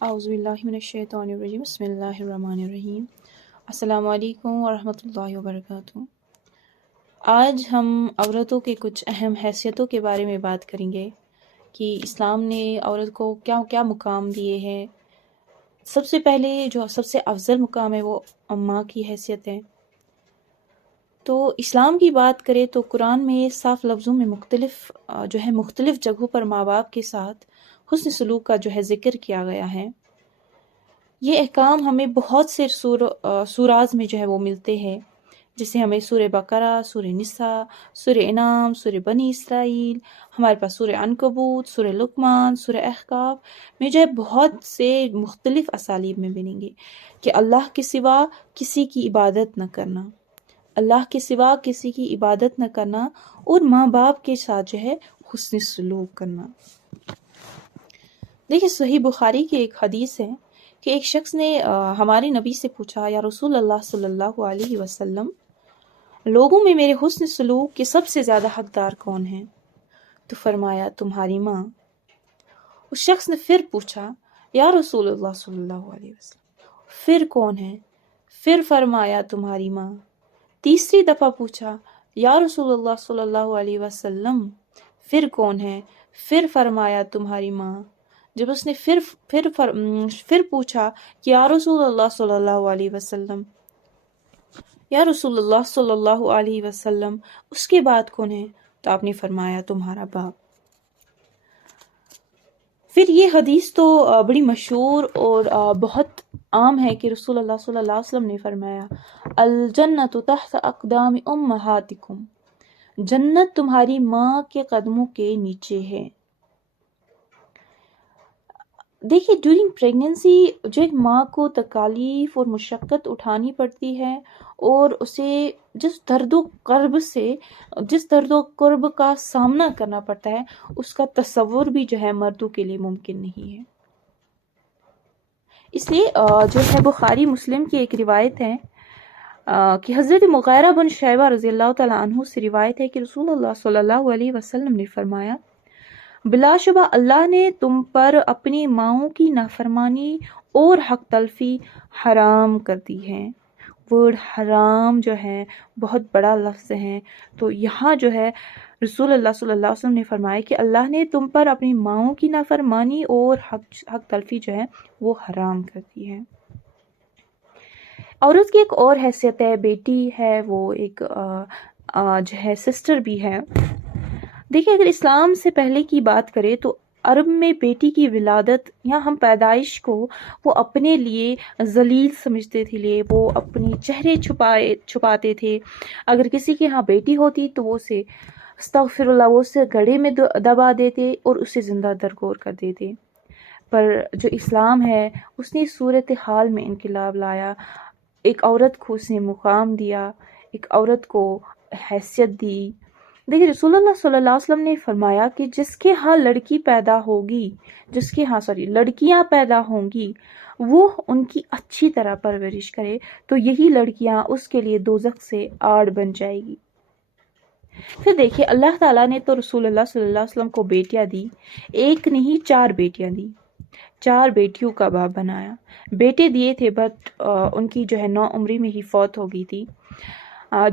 اعوذ باللہ من الشیطان الرجیم بسم اللہ الرحمن الرحیم۔ السلام علیکم ورحمۃ اللہ وبرکاتہ۔ آج ہم عورتوں کے کچھ اہم حیثیتوں کے بارے میں بات کریں گے کہ اسلام نے عورت کو کیا کیا مقام دیے ہیں۔ سب سے پہلے جو سب سے افضل مقام ہے وہ ماں کی حیثیت ہے۔ تو اسلام کی بات کریں تو قرآن میں صاف لفظوں میں مختلف جگہوں پر ماں باپ کے ساتھ حسن سلوک کا ذکر کیا گیا ہے۔ یہ احکام ہمیں بہت سے سوراز میں وہ ملتے ہیں، جسے ہمیں سورہ بقرہ، سورہ نساء، سورہ انعام، سورہ بنی اسرائیل، ہمارے پاس سورہ عنکبوت، سورہ لقمان، سورہ احقاف میں بہت سے مختلف اسالیب میں ملیں گے کہ اللہ کے سوا کسی کی عبادت نہ کرنا، اللہ کے سوا کسی کی عبادت نہ کرنا اور ماں باپ کے ساتھ حسن سلوک کرنا۔ دیکھیں، صحیح بخاری کی ایک حدیث ہے کہ ایک شخص نے ہمارے نبی سے پوچھا، یا رسول اللہ صلی اللہ علیہ وسلم، لوگوں میں میرے حسن سلوک کے سب سے زیادہ حقدار کون ہیں؟ تو فرمایا، تمہاری ماں۔ اس شخص نے پھر پوچھا، یا رسول اللہ صلی اللہ علیہ وسلم، پھر کون ہے؟ پھر فرمایا، تمہاری ماں۔ تیسری دفعہ پوچھا، یا رسول اللہ صلی اللہ علیہ وسلم، پھر کون ہے؟ پھر فرمایا، تمہاری ماں۔ جب اس نے پھر پوچھا کہ یا رسول اللہ صلی اللہ علیہ وسلم، یا رسول اللہ صلی اللہ علیہ وسلم، اس کے بعد کون ہے؟ تو آپ نے فرمایا، تمہارا باپ۔ پھر یہ حدیث تو بڑی مشہور اور بہت عام ہے کہ رسول اللہ صلی اللہ علیہ وسلم نے فرمایا، الجنت تحت اقدام امہاتکم، جنت تمہاری ماں کے قدموں کے نیچے ہے۔ دیکھیے، ڈیورنگ پریگننسی ایک ماں کو تکالیف اور مشقت اٹھانی پڑتی ہے، اور اسے جس درد و کرب کا سامنا کرنا پڑتا ہے، اس کا تصور بھی مردوں کے لیے ممکن نہیں ہے۔ اس لیے بخاری مسلم کی ایک روایت ہے کہ حضرت مغیرہ بن شعبہ رضی اللہ تعالیٰ عنہ سے روایت ہے کہ رسول اللہ صلی اللہ علیہ وسلم نے فرمایا، بلا شبہ اللہ نے تم پر اپنی ماؤں کی نافرمانی اور حق تلفی حرام کر دی ہے۔ ورڈ حرام بہت بڑا لفظ ہے، تو یہاں رسول اللہ صلی اللہ علیہ وسلم نے فرمایا کہ اللہ نے تم پر اپنی ماؤں کی نافرمانی اور حق تلفی وہ حرام کر دی ہے۔ عورت کی ایک اور حیثیت ہے، بیٹی ہے، وہ ایک سسٹر بھی ہے۔ دیکھیں، اگر اسلام سے پہلے کی بات کریں تو عرب میں بیٹی کی ولادت یا ہم پیدائش کو وہ اپنے لیے ذلیل سمجھتے تھے، وہ اپنی چہرے چھپاتے تھے۔ اگر کسی کے ہاں بیٹی ہوتی تو وہ اسے استغفر اللہ، وہ اسے گڑھے میں دبا دیتے اور اسے زندہ درگور کر دیتے۔ پر جو اسلام ہے، اس نے صورتحال میں انقلاب لایا، ایک عورت کو اس نے مقام دیا، ایک عورت کو حیثیت دی۔ دیکھیں، رسول اللہ صلی اللہ علیہ وسلم نے فرمایا کہ جس کے ہاں لڑکیاں پیدا ہوں گی، وہ ان کی اچھی طرح پرورش کرے تو یہی لڑکیاں اس کے لیے دوزخ سے آڑ بن جائے گی۔ پھر دیکھیے، اللہ تعالیٰ نے تو رسول اللہ صلی اللہ علیہ وسلم کو بیٹیاں دی، ایک نہیں 4 بیٹیاں دی، 4 بیٹیوں کا باپ بنایا۔ بیٹے دیے تھے بٹ ان کی 9 عمری میں ہی فوت ہو گئی تھی۔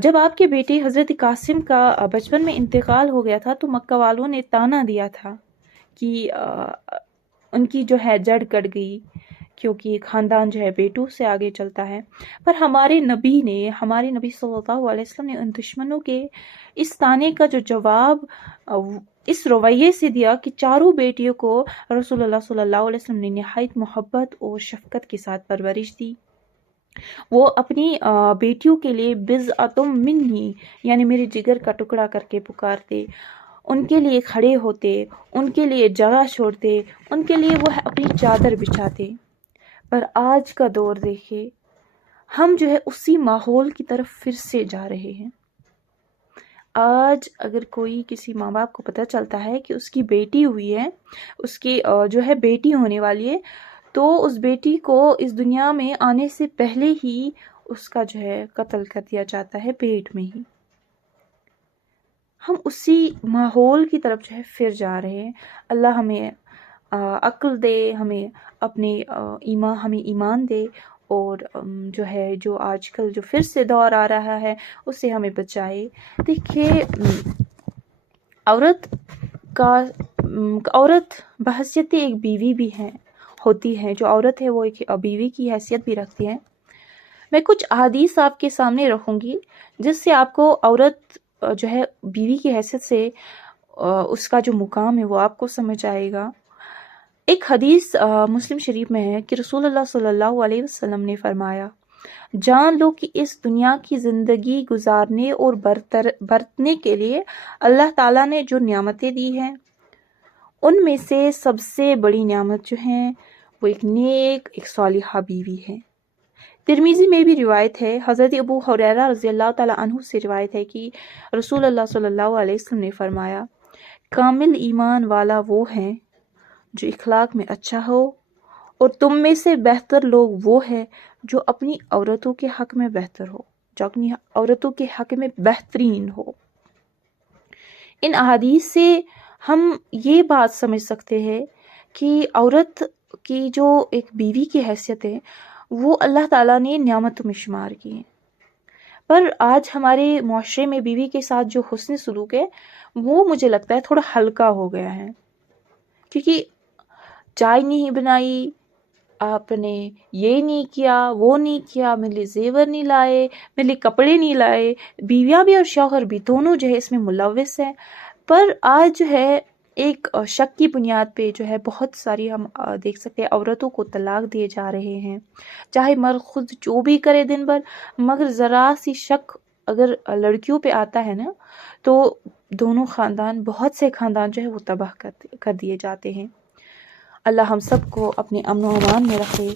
جب آپ کے بیٹے حضرت قاسم کا بچپن میں انتقال ہو گیا تھا تو مکہ والوں نے تانا دیا تھا کہ ان کی جڑ کٹ گئی، کیونکہ خاندان بیٹوں سے آگے چلتا ہے۔ پر ہمارے نبی صلی اللہ علیہ وسلم نے ان دشمنوں کے اس تانے کا جواب اس رویے سے دیا کہ 4 بیٹیوں کو رسول اللہ صلی اللہ علیہ وسلم نے نہایت محبت اور شفقت کے ساتھ پرورش دی۔ وہ اپنی بیٹیوں کے لیے بضعۃ منی، یعنی میرے جگر کا ٹکڑا کر کے پکارتے، ان کے لیے کھڑے ہوتے، ان کے لیے جگہ چھوڑتے، ان کے لیے وہ اپنی چادر بچھاتے۔ پر آج کا دور دیکھے، ہم اسی ماحول کی طرف پھر سے جا رہے ہیں۔ آج اگر کوئی کسی ماں باپ کو پتہ چلتا ہے کہ اس کی بیٹی ہوئی ہے، اس کی بیٹی ہونے والی ہے، تو اس بیٹی کو اس دنیا میں آنے سے پہلے ہی اس کا قتل کر دیا جاتا ہے، پیٹ میں ہی۔ ہم اسی ماحول کی طرف پھر جا رہے ہیں۔ اللہ ہمیں عقل دے، ہمیں اپنے ہمیں ایمان دے، اور جو ہے جو آج کل جو پھر سے دور آ رہا ہے اس سے ہمیں بچائے۔ دیکھیے عورت بحیثیت ایک بیوی بھی ہوتی ہے، جو عورت ہے وہ ایک بیوی کی حیثیت بھی رکھتی ہے۔ میں کچھ احادیث آپ کے سامنے رکھوں گی جس سے آپ کو عورت جو ہے بیوی کی حیثیت سے اس کا جو مقام ہے وہ آپ کو سمجھ آئے گا۔ ایک حدیث مسلم شریف میں ہے کہ رسول اللہ صلی اللہ علیہ وسلم نے فرمایا، جان لو کہ اس دنیا کی زندگی گزارنے اور برتنے کے لیے اللہ تعالیٰ نے جو نعمتیں دی ہیں ان میں سے سب سے بڑی نعمت جو ہے وہ ایک نیک، ایک صالحہ بیوی ہے۔ ترمذی میں بھی روایت ہے، حضرت ابو ہریرہ رضی اللہ تعالیٰ عنہ سے روایت ہے کہ رسول اللہ صلی اللہ علیہ وسلم نے فرمایا، کامل ایمان والا وہ ہے جو اخلاق میں اچھا ہو، اور تم میں سے بہتر لوگ وہ ہے جو اپنی عورتوں کے حق میں بہتر ہو، جو اپنی عورتوں کے حق میں بہترین ہو۔ ان احادیث سے ہم یہ بات سمجھ سکتے ہیں کہ عورت کی جو ایک بیوی کی حیثیت ہے وہ اللہ تعالیٰ نے نعمتوں میں شمار کی ہے، پر آج ہمارے معاشرے میں بیوی کے ساتھ جو حسن سلوک ہے وہ مجھے لگتا ہے تھوڑا ہلکا ہو گیا ہے، کیونکہ چائے نہیں بنائی، آپ نے یہ نہیں کیا، وہ نہیں کیا، میرے لیے زیور نہیں لائے، میرے لیے کپڑے نہیں لائے، بیویاں بھی اور شوہر بھی دونوں جو ہے اس میں ملوث ہیں۔ پر آج جو ہے ایک شک کی بنیاد پہ جو ہے بہت ساری ہم دیکھ سکتے ہیں عورتوں کو طلاق دیے جا رہے ہیں، چاہے مرد خود جو بھی کرے دن بھر، مگر ذرا سی شک اگر لڑکیوں پہ آتا ہے نا تو دونوں خاندان، بہت سے خاندان جو ہے وہ تباہ کر دیے جاتے ہیں۔ اللہ ہم سب کو اپنے امن و امان میں رکھے۔